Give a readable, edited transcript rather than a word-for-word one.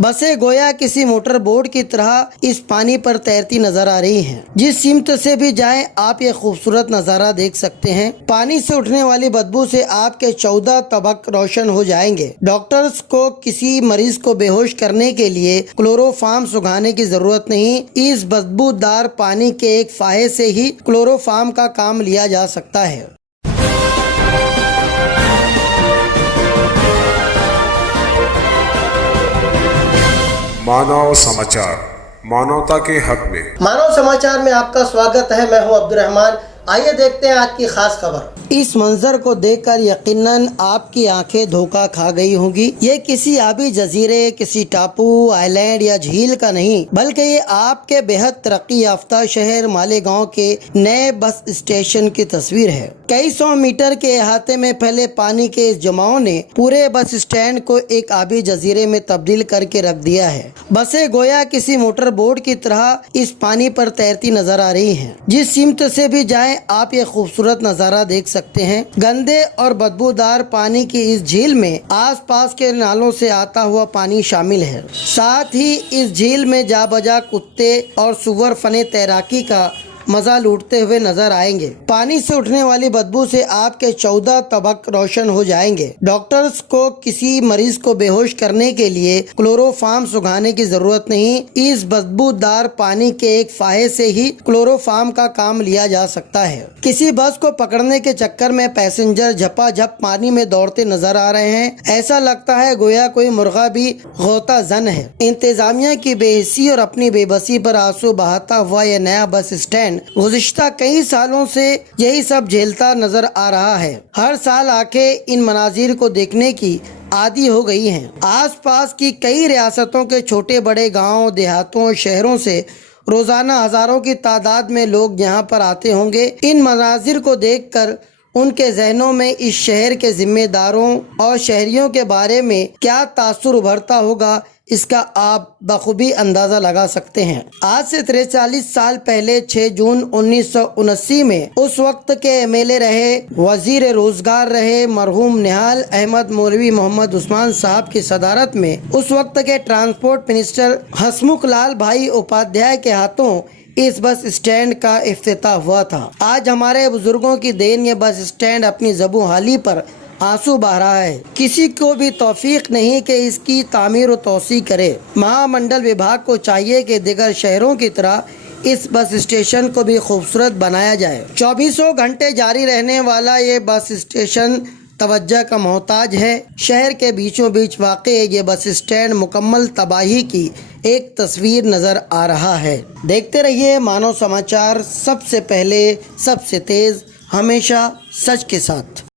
बसें गोया किसी मोटर बोट की तरह इस पानी पर तैरती नजर आ रही हैं। जिस सिमत से भी जाएं आप ये खूबसूरत नजारा देख सकते हैं। पानी से उठने वाली बदबू से आपके 14 तबक रोशन हो जाएंगे। डॉक्टर्स को किसी मरीज को बेहोश करने के लिए क्लोरोफार्म सुखाने की जरूरत नहीं। इस बदबूदार पानी के एक फाहे से ही क्लोरोफार्म का काम लिया जा सकता है। मानव समाचार, मानवता के हक में। मानव समाचार में आपका स्वागत है। मैं हूं अब्दुल रहमान। आइए देखते हैं आज की खास खबर। इस मंजर को देखकर यकीनन आपकी आंखें धोखा खा गई होंगी। ये किसी आबी जजीरे, किसी टापू, आइलैंड या झील का नहीं, बल्कि ये आपके बेहद तरक्की याफ्ता शहर मालेगांव के नए बस स्टेशन की तस्वीर है। कई 100 मीटर के अहाते में फैले पानी के इस जमाव ने पूरे बस स्टैंड को एक आबी जजीरे में तब्दील करके रख दिया है। बसें गोया किसी मोटर बोट की तरह इस पानी पर तैरती नजर आ रही हैं। जिस सिमत से भी जाएं आप ये खूबसूरत नजारा देख सकते हैं। गंदे और बदबूदार पानी की इस झील में आसपास के नालों से आता हुआ पानी शामिल है। साथ ही इस झील में जा बजा कुत्ते और सुअर फने तैराकी का मजा लूटते हुए नजर आएंगे। पानी से उठने वाली बदबू से आपके 14 तबक रोशन हो जाएंगे। डॉक्टर्स को किसी मरीज को बेहोश करने के लिए क्लोरोफार्म सुखाने की जरूरत नहीं। इस बदबूदार पानी के एक फाहे से ही क्लोरोफार्म का काम लिया जा सकता है। किसी बस को पकड़ने के चक्कर में पैसेंजर झपाझप पानी में दौड़ते नजर आ रहे हैं। ऐसा लगता है गोया कोई मुर्गा भी गोता जन है। इंतजामिया की बेहिसी और अपनी बेबसी पर आंसू बहाता हुआ यह नया बस स्टैंड गुज़िश्ता कई सालों से यही सब झेलता नजर आ रहा है। हर साल आंखें इन मनाजिर को देखने की आदी हो गई हैं। आसपास की कई रियासतों के छोटे बड़े गांव, देहातों, शहरों से रोजाना हजारों की तादाद में लोग यहाँ पर आते होंगे। इन मनाजिर को देखकर उनके जहनों में इस शहर के जिम्मेदारों और शहरियों के बारे में क्या तासुर उभरता होगा, इसका आप बखूबी अंदाजा लगा सकते हैं। आज से 43 साल पहले 6 जून 1979 में उस वक्त के एमएलए रहे, वजीर रोजगार रहे मरहूम निहाल अहमद मौलवी मोहम्मद उस्मान साहब की सदारत में उस वक्त के ट्रांसपोर्ट मिनिस्टर हसमुख लाल भाई उपाध्याय के हाथों इस बस स्टैंड का इफ्तिताह हुआ था। आज हमारे बुजुर्गों की देन ये बस स्टैंड अपनी ज़बू हाली पर आंसू बहा रहा है। किसी को भी तौफीक नहीं कि इसकी तामीर और तोसी करे। महामंडल विभाग को चाहिए कि दिगर शहरों की तरह इस बस स्टेशन को भी खूबसूरत बनाया जाए। 24 घंटे जारी रहने वाला ये बस स्टेशन तवज्जो का मोहताज है। शहर के बीचों बीच वाक़ ये बस स्टैंड मुकम्मल तबाही की एक तस्वीर नज़र आ रहा है। देखते रहिए मानव समाचार, सबसे पहले सबसे तेज़, हमेशा सच के साथ।